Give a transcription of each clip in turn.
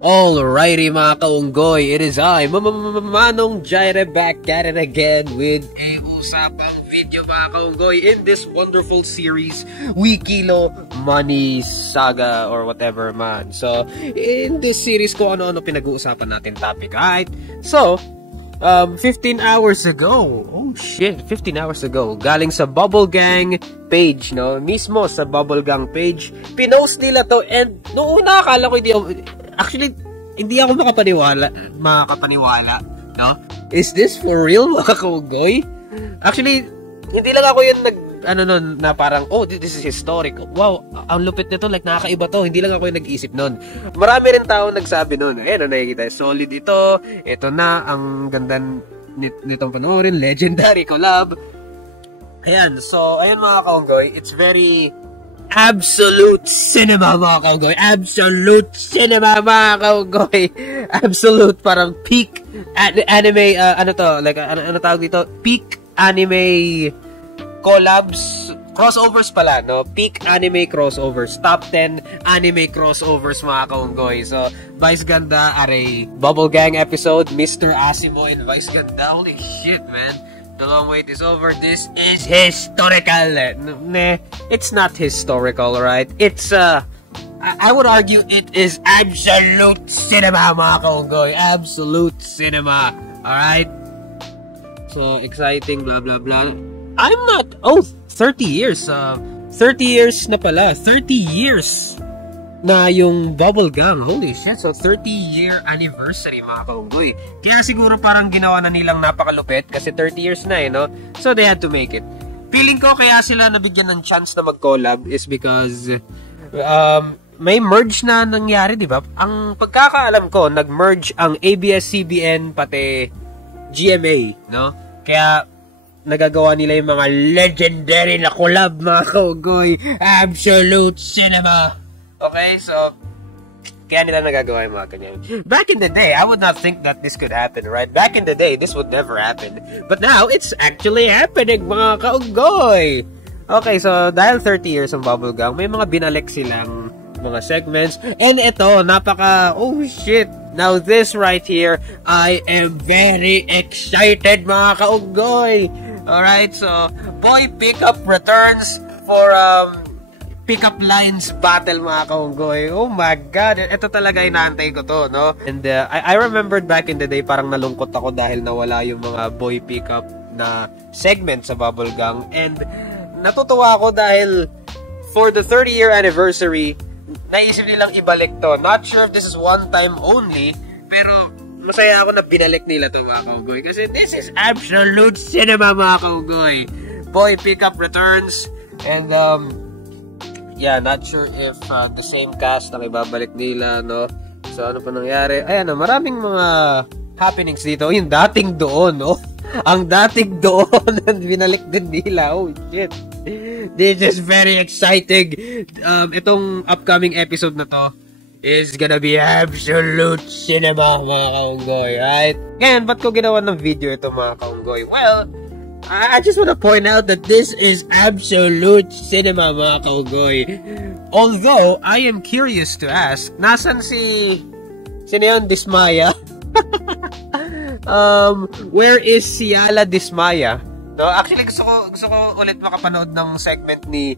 Alrighty mga kaunggoy, it is I, Manong Jaire, back at it again with a usapang video mga kaunggoy in this wonderful series, Wikilo Money Saga or whatever man. So, in this series ko ano-ano pinag-uusapan natin topic, right? So, 15 hours ago, 15 hours ago, galing sa Bubble Gang page, no? Mismo sa Bubble Gang page, pinost nila to and noong una akala ko hindi ako makapaniwala, no? Is this for real, mga kaunggoy? Actually, hindi lang ako yung na parang, this is historic. Wow, ang lupit nito, like, nakakaiba to. Hindi lang ako yung nag-isip nun. Marami rin tao nagsabi nun. Ayan, nakikita, solid ito. Ito na, ang ganda nitong panoorin. Legendary collab. Ayan, so, ayun mga kaunggoy, it's very absolute cinema mga kaunggoy. Absolute cinema mga kaunggoy. Absolute parang peak anime, ano tawag dito? Peak anime collabs, crossovers pala, no? Peak anime crossovers. Top 10 anime crossovers mga kaunggoy. So, Vice Ganda, aray, Bubble Gang episode, Mr. Asimo and Vice Ganda. Holy shit, man. The long wait is over. This is historical. Nah, it's not historical, right? It's, I would argue it is absolute cinema, mga kaunggoy. Absolute cinema. Alright? So, exciting, blah, blah, blah. I'm not, 30 years. 30 years na pala. 30 years na yung Bubble Gang. Holy shit. So, 30-year anniversary, mga kaunggoy. Kaya siguro parang ginawa na nilang napakalupit kasi 30 years na no? So, they had to make it. Feeling ko kaya sila nabigyan ng chance na mag-collab is because may merge na nangyari, di ba? Ang pagkakaalam ko, nag-merge ang ABS-CBN pati GMA, no? Kaya nagagawa nila yung mga legendary na collab, mga kaunggoy. Absolute cinema. Okay, so, kaya nila nagagawa yung mga ganyan. Back in the day, I would not think that this could happen, right? Back in the day, this would never happen. But now, it's actually happening, mga kaunggoy! Okay, so, dahil 30 years ang Bubble Gang, may mga binalik silang mga segments. And ito, shit! Now, this right here, I am very excited, mga kaunggoy! Alright, so, Boy Pickup returns for, pick-up lines battle, mga kaunggoy. Oh my God. Ito talaga inaantay ko to, no? And I remembered back in the day, parang nalungkot ako dahil nawala yung mga boy pick-up na segment sa Bubble Gang. And natutuwa ako dahil for the 30-year anniversary, naisip nilang ibalik to. Not sure if this is one time only, pero masaya ako na binalik nila to, mga kaunggoy. Kasi this is absolute cinema, mga kaunggoy. Boy pick-up returns. And, yeah, not sure if the same cast ang ibabalik nila, no? So, ano pa nangyari? Ayan, maraming mga happenings dito. Yung dating doon, no? Ang dating doon, binalik din nila. Oh, shit. This is very exciting. Itong upcoming episode na to is gonna be absolute cinema, mga kaunggoy, right? Ngayon, ba't ko ginawa ng video ito, mga kaunggoy? Well, I just want to point out that this is absolute cinema, mga kaunggoy. Although, I am curious to ask, nasan sino yun, Dismaya? Where is Ciala Dismaya? No, actually, gusto ko ulit makapanood ng segment ni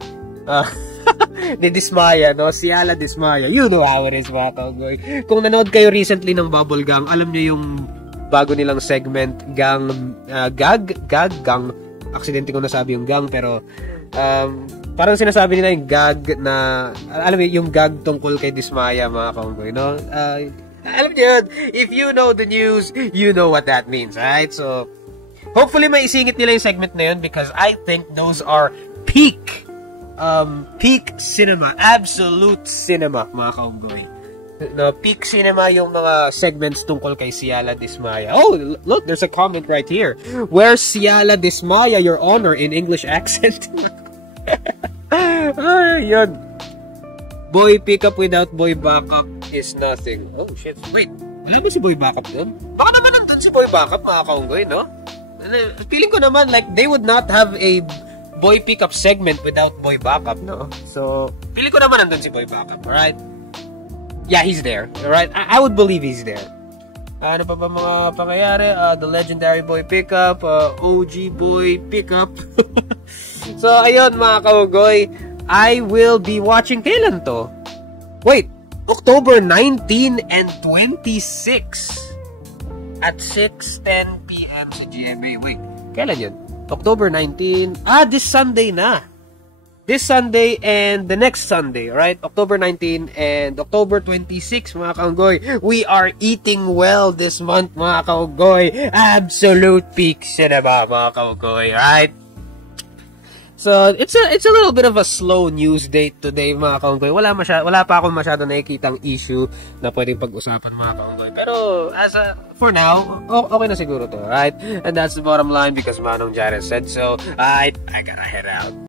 Dismaya, no? Ciala Dismaya. You know how it is, mga kaunggoy. Kung nanood kayo recently ng Bubble Gang, alam nyo yung bago nilang segment, gang, aksidente ko nasabi yung gang, pero, parang sinasabi nila yung gag na, alam mo, yung gag tungkol kay Dismaya, mga kaunggoy, no? Alam niyo yun, if you know the news, you know what that means, right? So, hopefully may isingit nila yung segment na yun because I think those are peak cinema, absolute cinema, mga kaunggoy. No, peak cinema yung mga segments tungkol kay Ciala Dismaya. Oh, look, there's a comment right here. Where's Ciala Dismaya, Your Honor, in English accent? Yun. Boy pickup without boy backup is nothing. Oh, shit. Wait, wala ba si boy backup dun? Baka naman nandun si boy backup, mga kaunggoy, no? Feeling ko naman, like, they would not have a boy pickup segment without boy backup, no? So, feeling ko naman nandun si boy backup, alright? Yeah, he's there. Alright? I would believe he's there. Ano pa ba mga pangyayari? The Legendary Boy Pickup, OG Boy Pickup. So, ayun mga kaugoy, I will be watching, kailan to? Wait, October 19 and 26 at 6:10 p.m. sa GMA. Wait, kailan yun? October 19, this Sunday na. This Sunday and the next Sunday, right? October 19 and October 26, mga kaunggoy. We are eating well this month, mga kaunggoy. Absolute peak cinema, mga kaunggoy, right? So, it's a little bit of a slow news date today, mga kaunggoy. Wala pa akong masyado nakikitang issue na pwedeng pag-usapan, mga kaunggoy. Pero, for now, okay na siguro to, right? And that's the bottom line because Manong Jared said so. I gotta head out.